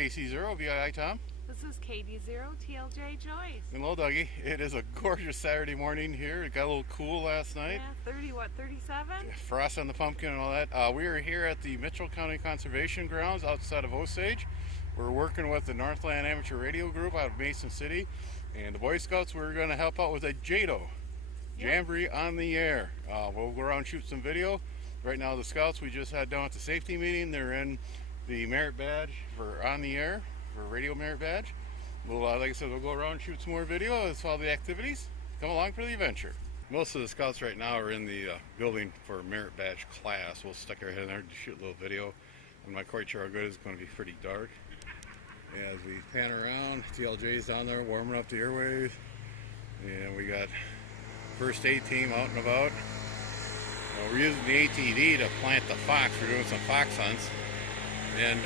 KC0 VII Tom. This is KD0 TLJ Joyce. And hello, Dougie. It is a gorgeous Saturday morning here. It got a little cool last night. Yeah, 37? Frost on the pumpkin and all that. We are here at the Mitchell County Conservation Grounds outside of Osage. We're working with the Northland Amateur Radio Group out of Mason City. And the Boy Scouts, we're going to help out with a Jota Jamboree on the air. We'll go around and shoot some video. Right now the Scouts, we just had down at the safety meeting. They're in the merit badge for on the air, for radio merit badge. We'll, like I said, we'll go around and shoot some more video. That's all the activities. Come along for the adventure. Most of the Scouts right now are in the building for merit badge class. We'll stick our head in there to shoot a little video. I'm not quite sure how good. It's going to be pretty dark. As we pan around, TLJ's down there warming up the airwaves. And we got first aid team out and about. We're using the ATV to plant the fox. We're doing some fox hunts. And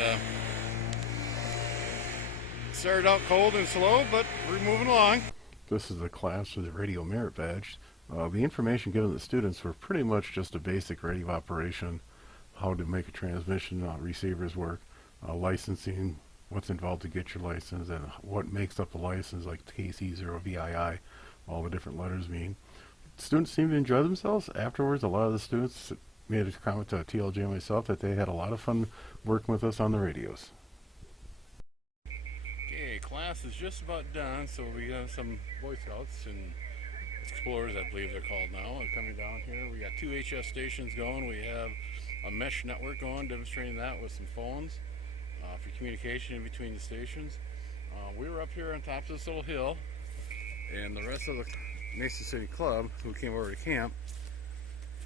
started out cold and slow, but we're moving along. This is the class for the radio merit badge. The information given to the students were pretty much just a basic radio operation, how to make a transmission, receivers work, licensing, what's involved to get your license, and what makes up the license, like KC0 VII, all the different letters mean. Students seem to enjoy themselves. Afterwards, a lot of the students made a comment to TLJ and myself that they had a lot of fun working with us on the radios. Okay, class is just about done, so we have some Boy Scouts and Explorers, I believe they're called now, are coming down here. We got 2 HS stations going. We have a mesh network going, demonstrating that with some phones for communication in between the stations. We were up here on top of this little hill, and the rest of the Mason City Club, who came over to camp,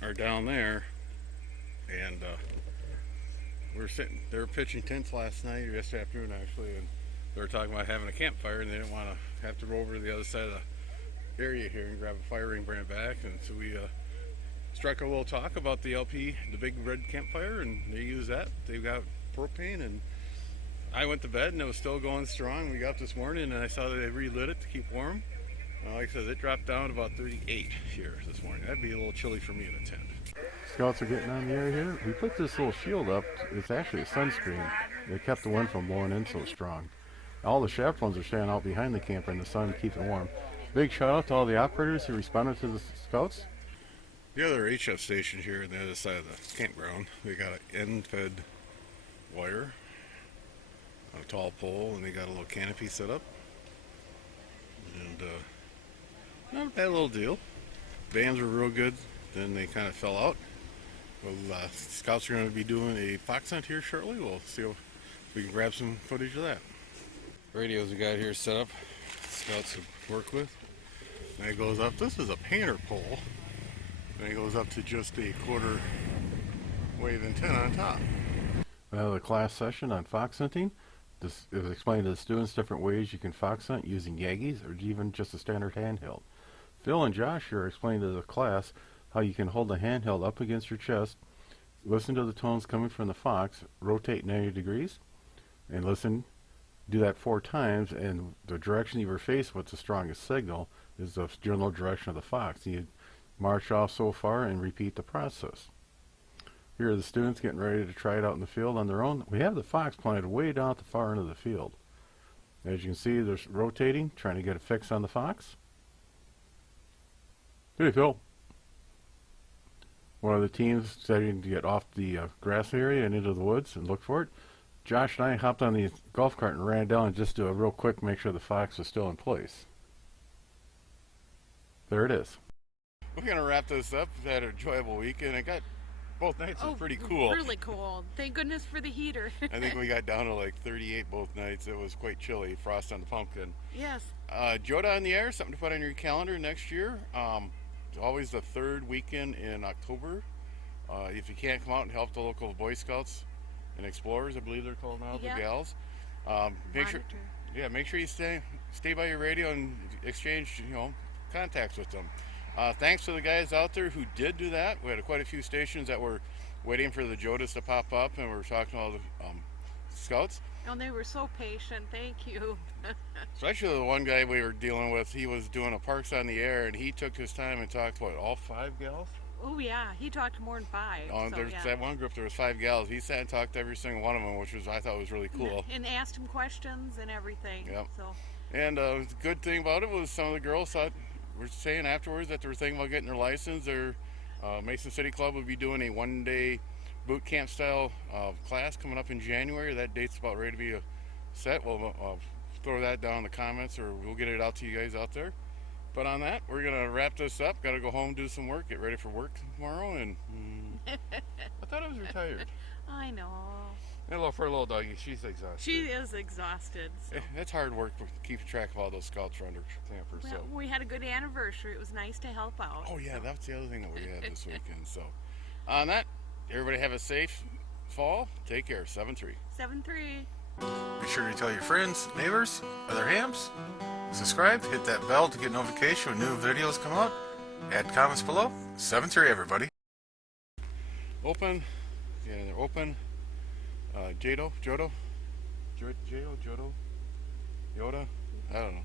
are down there, and they were pitching tents last night, or yesterday afternoon actually, and they were talking about having a campfire, and they didn't want to have to go over to the other side of the area here and grab a fire ring, bring it back. And so we struck a little talk about the LP, the big red campfire, and they use that. They've got propane, and I went to bed and it was still going strong. We got up this morning and I saw that they relit it to keep warm. Like I said, it dropped down to about 38 here this morning. That'd be a little chilly for me in a tent. Scouts are getting on the air here. We put this little shield up. It's actually a sunscreen. It kept the wind from blowing in so strong. All the chaperones are staying out behind the camper in the sun to keep it warm. Big shout out to all the operators who responded to the Scouts. The other HF station here on the other side of the campground, we got an end-fed wire on a tall pole, and they got a little canopy set up. And not a bad little deal. Bands were real good, then they kind of fell out. Well, Scouts are going to be doing a fox hunt here shortly. We'll see if we can grab some footage of that. Radios we got here set up, Scouts to work with. And it goes up, this is a painter pole, and it goes up to just a quarter wave antenna on top. Another class session on fox hunting. This is explained to the students different ways you can fox hunt using Yagis or even just a standard handheld. Phil and Josh here explained to the class how you can hold the handheld up against your chest, listen to the tones coming from the fox, rotate 90 degrees, and listen. Do that 4 times, and the direction you were faced with the strongest signal is the general direction of the fox. You march off so far and repeat the process. Here are the students getting ready to try it out in the field on their own. We have the fox planted way down at the far end of the field. As you can see, they're rotating, trying to get a fix on the fox. Hey, Phil. One of the teams starting to get off the grass area and into the woods and look for it. Josh and I hopped on the golf cart and ran down and just do a real quick make sure the fox was still in place. There it is. We're going to wrap this up. We've had an enjoyable weekend. It got both nights was pretty cool. Really cool. Thank goodness for the heater. I think we got down to like 38 both nights. It was quite chilly. Frost on the pumpkin. Yes. Jota on the air, something to put on your calendar next year. Always the 3rd weekend in October. If you can't come out and help the local Boy Scouts and Explorers, I believe they're called now, the gals. Make sure you stay by your radio and exchange, contacts with them. Thanks to the guys out there who did do that. We had quite a few stations that were waiting for the Jotas to pop up, and we were talking to all the Scouts. And they were so patient. Thank you. Especially the one guy we were dealing with. He was doing a Parks on the Air, and he took his time and talked to all 5 gals. Oh yeah, he talked more than 5. Oh, So, there's yeah. that one group. There was 5 gals. He sat and talked to every single one of them, which I thought was really cool. And asked him questions and everything. Yep. So And the good thing about it was some of the girls were saying afterwards that they were thinking about getting their license. Their Mason City Club would be doing a 1-day boot camp style class coming up in January. That date's about ready to be set. We'll throw that down in the comments, or we'll get it out to you guys out there. But on that, we're gonna wrap this up. Got to go home, do some work, get ready for work tomorrow. And I thought I was retired. I know. And for a little doggy, she's exhausted. She is exhausted. So. It's hard work keeping track of all those scouts under campers. Well, So. we had a good anniversary. It was nice to help out. Oh yeah, that's the other thing that we had this weekend. So, on that, everybody have a safe fall. Take care. 7-3. 7-3. Be sure to tell your friends, neighbors, other hams. Subscribe. Hit that bell to get notification when new videos come out. Add comments below. 7-3, everybody. Open. Yeah, they're open. Jota. Jota. I don't know.